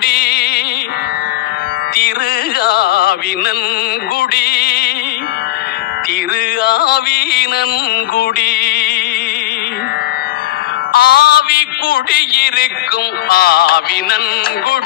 குடி திரு ஆவினன்குடி திரு ஆவினன்குடி ஆவி குடியிருக்கும் ஆவினன்குடி.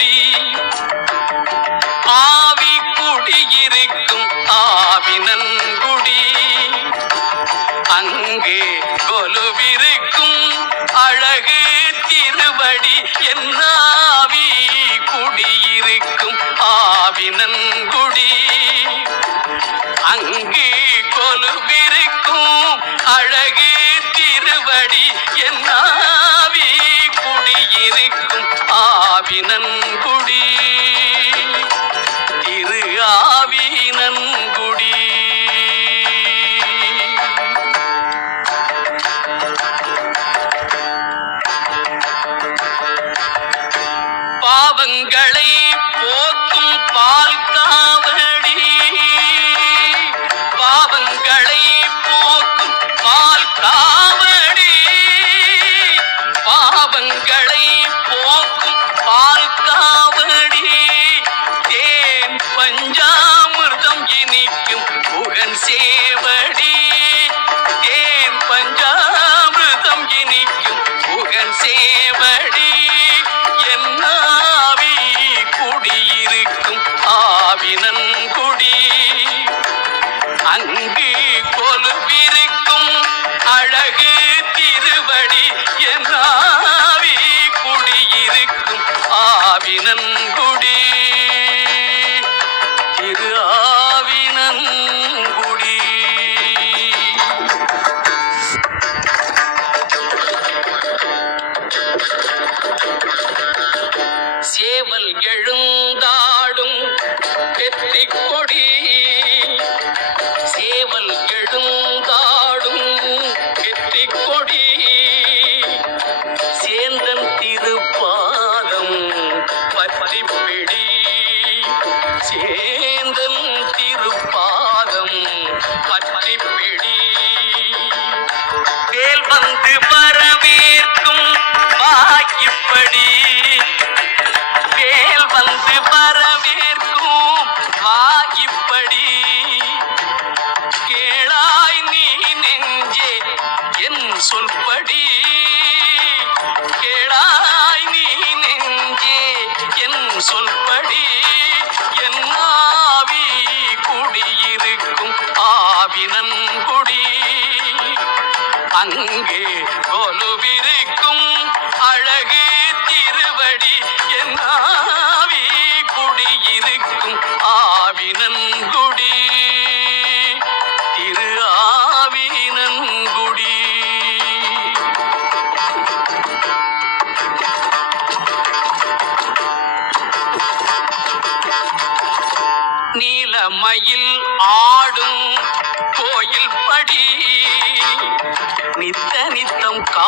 கொலுவிருக்கும் அழகே திருவடி. அங்கே கோலு விரிக்கும் அழகு திருவடி என் ஆவி குடியிருக்கும் ஆவினன்குடி திரு ஆவினன்குடி நீலமயில் ஆடும் நித்த நித்தம் கா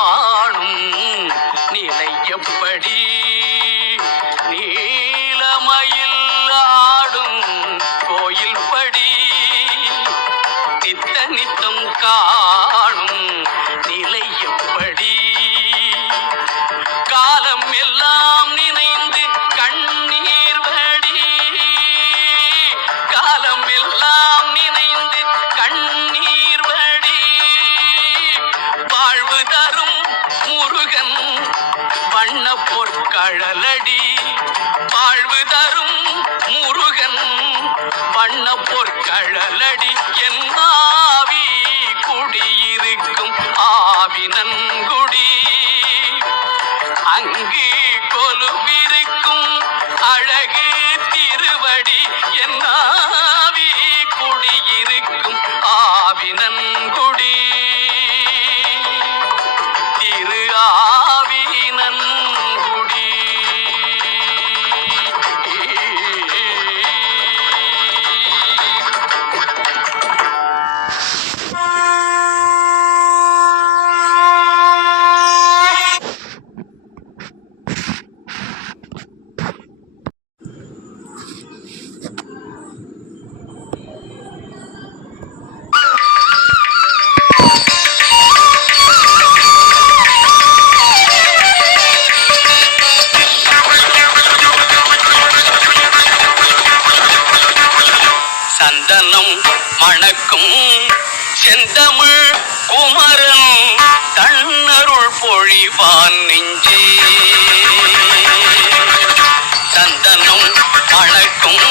சந்தனம் மணக்கும் செந்தமிழ் குமரன் தன்னருள் பொழிவான் நெஞ்சே. சந்தனம் மணக்கும்